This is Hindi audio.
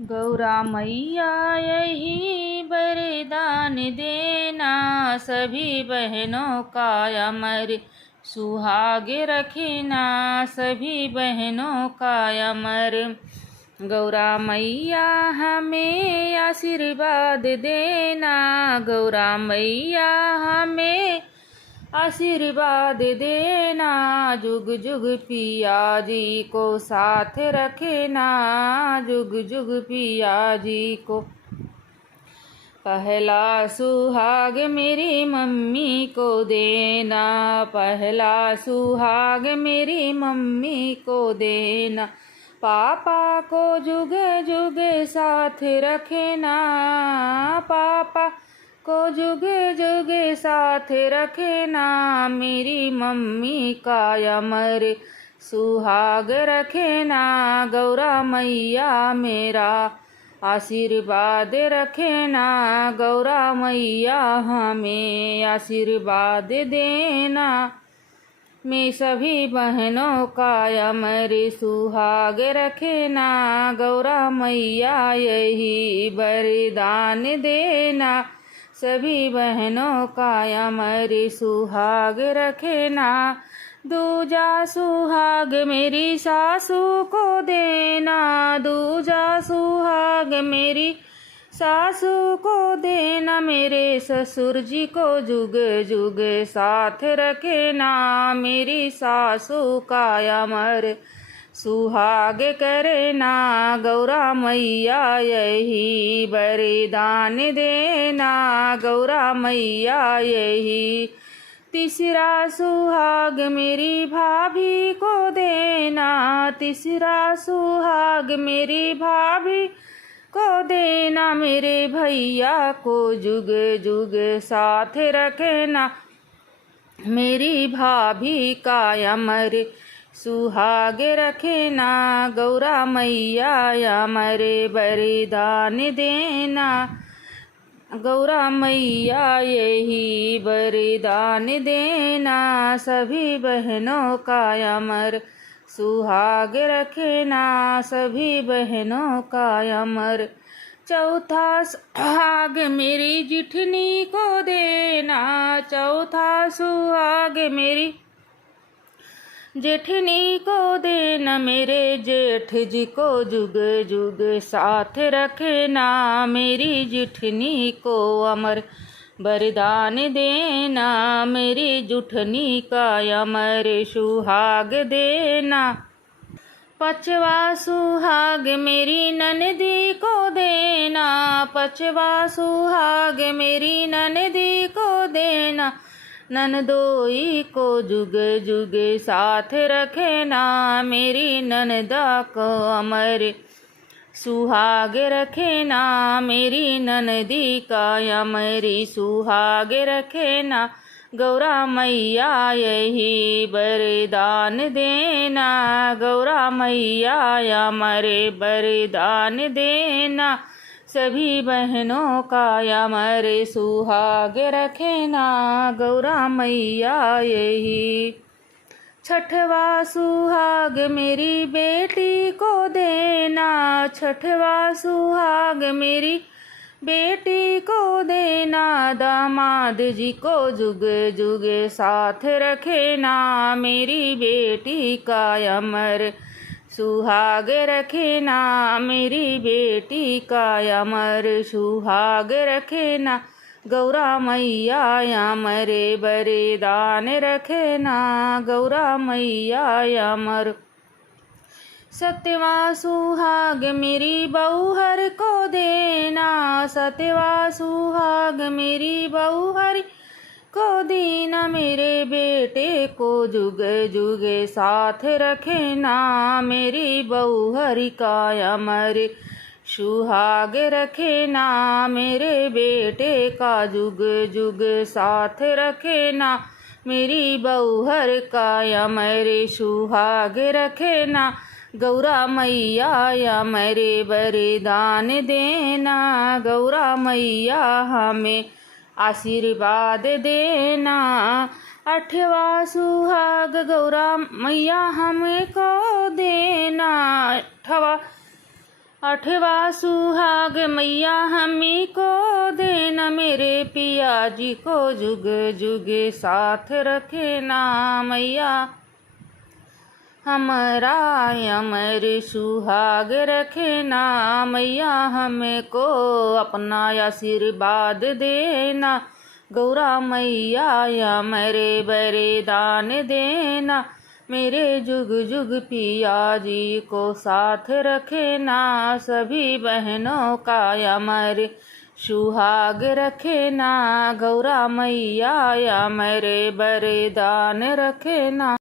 गौरा मैया यही वरदान देना, सभी बहनों का अमर सुहाग रखना, सभी बहनों का अमर। गौरा मैया हमें आशीर्वाद देना, गौरा मैया हमें आशीर्वाद देना, जुग जुग पिया जी को साथ रखना, जुग जुग पिया जी को। पहला सुहाग मेरी मम्मी को देना, पहला सुहाग मेरी मम्मी को देना, पापा को जुग जुग साथ रखना, पापा को जुग जुग साथ रखना, मेरी मम्मी का अमर सुहाग रखना, गौरा मैया मेरा आशीर्वाद रखना, गौरा मैया हमें आशीर्वाद देना। मैं सभी बहनों का अमर सुहाग रखना, गौरा मैया यही वरदान देना, सभी बहनों का अमर सुहाग रखना। दूजा सुहाग मेरी सासू को देना, दूजा सुहाग मेरी सासू को देना, मेरे ससुर जी को जुग जुग साथ रखना, मेरी सासू का अमर सुहाग करना, गौरा मैया यही वरदान देना, गौरा मैया यही। तीसरा सुहाग मेरी भाभी को देना, तीसरा सुहाग मेरी भाभी को देना, मेरे भैया को जुग जुग साथ रखना, मेरी भाभी का अमर सुहाग रखना, गौरा मैया अमर वरदान देना, गौरा मैया यही वरदान देना, सभी बहनों का अमर सुहाग रखना, सभी बहनों का अमर। चौथा सुहाग मेरी जिठनी को देना, चौथा सुहाग मेरी जेठनी को देना, मेरे जेठ जी को जुग जुग साथ रखना, मेरी जेठनी को अमर वरदान देना, मेरी जुठनी का अमर सुहाग देना। पांचवा सुहाग मेरी ननदी को देना, पांचवा सुहाग मेरी ननदी को देना, ननदोई को जुग जुग साथ रखना, मेरी ननदा को अमर सुहाग रखना, मेरी ननदी का अमर सुहाग रखना, गौरा मैया यही वरदान देना, गौरा मैया अमर वरदान देना, सभी बहनों का अमर सुहाग रखना, गौरा मैया यही। छठवा सुहाग मेरी बेटी को देना, छठवा सुहाग मेरी बेटी को देना, दामाद जी को जुग जुग साथ रखना, मेरी बेटी का अमर सुहाग रखना, मेरी बेटी का अमर सुहाग रखना, गौरा मैया अमर वरदान रखना, गौरा मैया अमर। सतवा सुहाग मेरी बहूहर को देना, सतवा सुहाग मेरी बहूहर को देना, मेरे बेटे को जुग जुग साथ रखना, मेरी बहूहर का अमर सुहाग रखना, मेरे बेटे का जुग जुग साथ रखना, मेरी बहूहर का अमर सुहाग रखना, गौरा मैया अमर वरदान देना, गौरा मैया हमें आशीर्वाद देना। आठवा सुहाग गौरा मैया हमें को देना, आठवां सुहाग मैया हमी को देना, मेरे पिया जी को जुग जुग साथ रखे ना मैया। हमारा अमर सुहाग रखे ना मैया, हमको अपना आशीर्वाद देना। गौरा मैया मेरे वरदान देना, मेरे जुग जुग पिया जी को साथ रखे ना। सभी बहनों का अमर सुहाग रखे ना, गौरा मैया मेरे वरदान रखे ना।